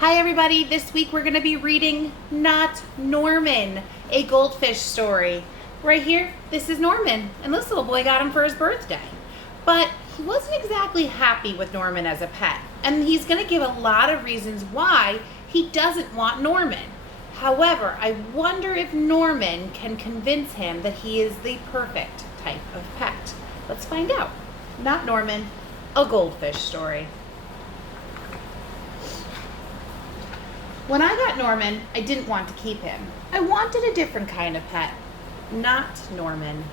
Hi everybody, this week we're going to be reading Not Norman, a goldfish story. Right here, this is Norman, and this little boy got him for his birthday. But he wasn't exactly happy with Norman as a pet, and he's going to give a lot of reasons why he doesn't want Norman. However, I wonder if Norman can convince him that he is the perfect type of pet. Let's find out. Not Norman, a goldfish story. When I got Norman, I didn't want to keep him. I wanted a different kind of pet. Not Norman.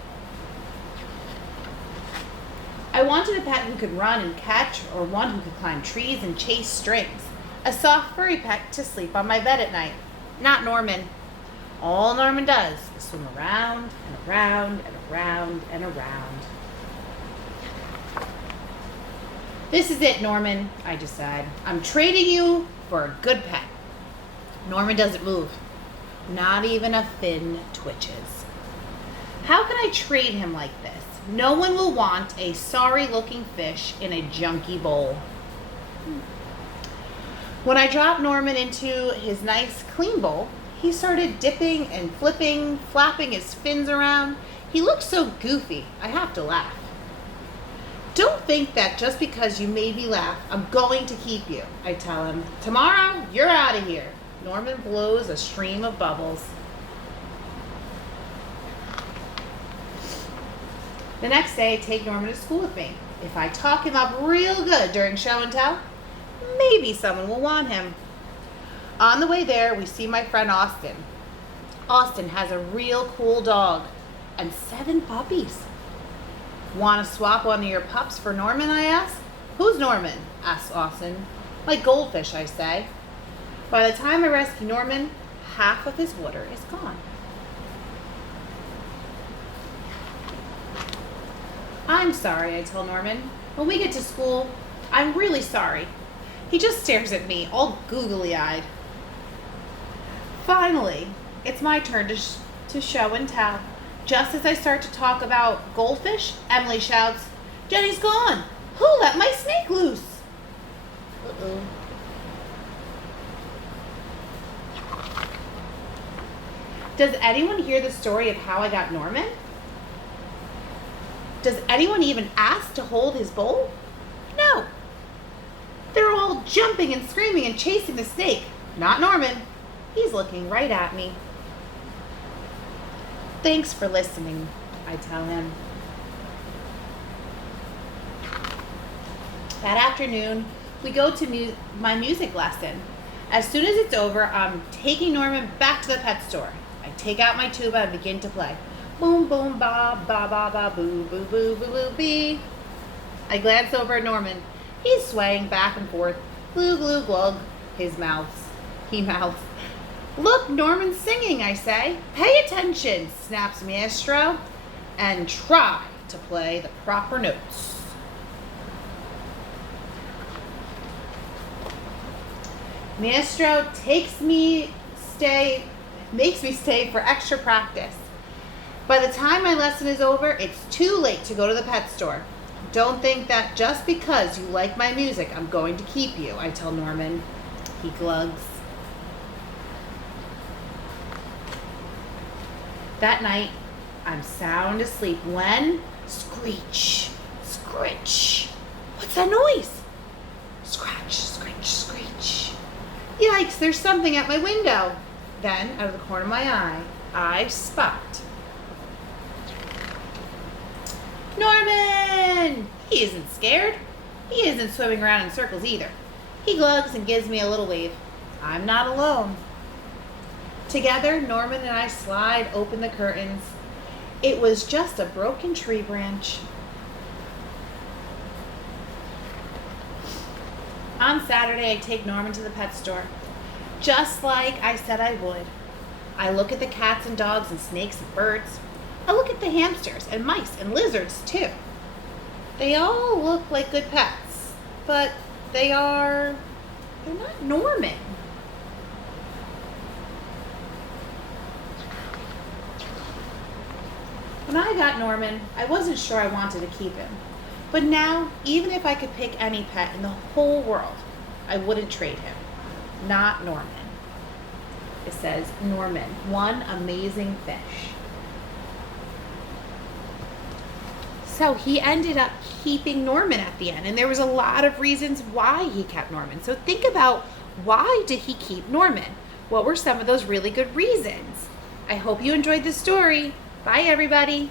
I wanted a pet who could run and catch, or one who could climb trees and chase strings. A soft, furry pet to sleep on my bed at night. Not Norman. All Norman does is swim around and around and around and around. This is it, Norman, I decide. I'm trading you for a good pet. Norman doesn't move. Not even a fin twitches. How can I trade him like this? No one will want a sorry-looking fish in a junky bowl. When I dropped Norman into his nice, clean bowl, he started dipping and flipping, flapping his fins around. He looked so goofy, I have to laugh. Don't think that just because you made me laugh, I'm going to keep you, I tell him. Tomorrow, you're out of here. Norman blows a stream of bubbles. The next day, I take Norman to school with me. If I talk him up real good during show and tell, maybe someone will want him. On the way there, we see my friend Austin. Austin has a real cool dog and 7 puppies. Want to swap one of your pups for Norman, I ask. Who's Norman? Asks Austin. Like goldfish, I say. By the time I rescue Norman, half of his water is gone. I'm sorry, I tell Norman. When we get to school, I'm really sorry. He just stares at me, all googly-eyed. Finally, it's my turn to show and tell. Just as I start to talk about goldfish, Emily shouts, "Jenny's gone! Who let my snake loose?" Uh-oh. Does anyone hear the story of how I got Norman? Does anyone even ask to hold his bowl? No. They're all jumping and screaming and chasing the snake. Not Norman. He's looking right at me. Thanks for listening, I tell him. That afternoon, we go to my music lesson. As soon as it's over, I'm taking Norman back to the pet store. I take out my tuba and begin to play. Boom, boom, ba, ba, ba, ba, boo, boo, boo, boo, boo, bee. I glance over at Norman. He's swaying back and forth. Glue, glue, glug. He mouths. Look, Norman's singing, I say. Pay attention, snaps Maestro, and try to play the proper notes. Maestro makes me stay for extra practice. By the time my lesson is over, it's too late to go to the pet store. Don't think that just because you like my music, I'm going to keep you, I tell Norman. He glugs. That night, I'm sound asleep when screech, scritch. What's that noise? Scratch, scritch, screech. Yikes, there's something at my window. Then, out of the corner of my eye, I spot Norman! He isn't scared. He isn't swimming around in circles either. He glugs and gives me a little wave. I'm not alone. Together, Norman and I slide open the curtains. It was just a broken tree branch. On Saturday, I take Norman to the pet store. Just like I said I would. I look at the cats and dogs and snakes and birds. I look at the hamsters and mice and lizards too. They all look like good pets, but they're not Norman. When I got Norman, I wasn't sure I wanted to keep him. But now, even if I could pick any pet in the whole world, I wouldn't trade him. not Norman. It says Norman, one amazing fish. So he ended up keeping Norman at the end, and there was a lot of reasons why he kept Norman. So think about, why did he keep Norman? What were some of those really good reasons? I hope you enjoyed the story. Bye, everybody.